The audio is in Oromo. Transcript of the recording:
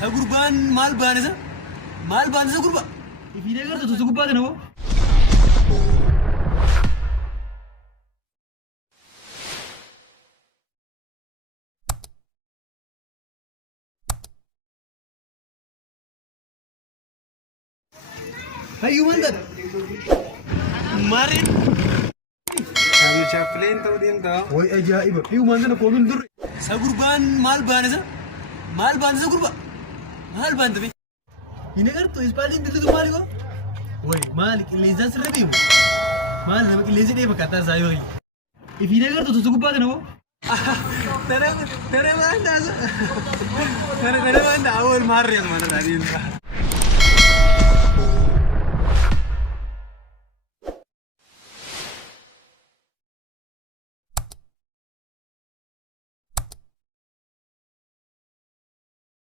Sagurban mal banisa? Mal banisa gurba. Ifine garta to sagurba de nuevo. Hey, you want that? Marin. Ayo chaplain tahu dia entah. Woi ajaib. You want that komin dur. Sagurban mal banisa? Mal banisa gurba. Mal banta be. Ine garta is palin dilu tumari ko. Woi mal ilizas rebi mo. Mal nama ilizas dia berkata saya lagi. Ifine garta to sagurba de nuevo. Tere mana? Tere mana awal mar yang mana tadi.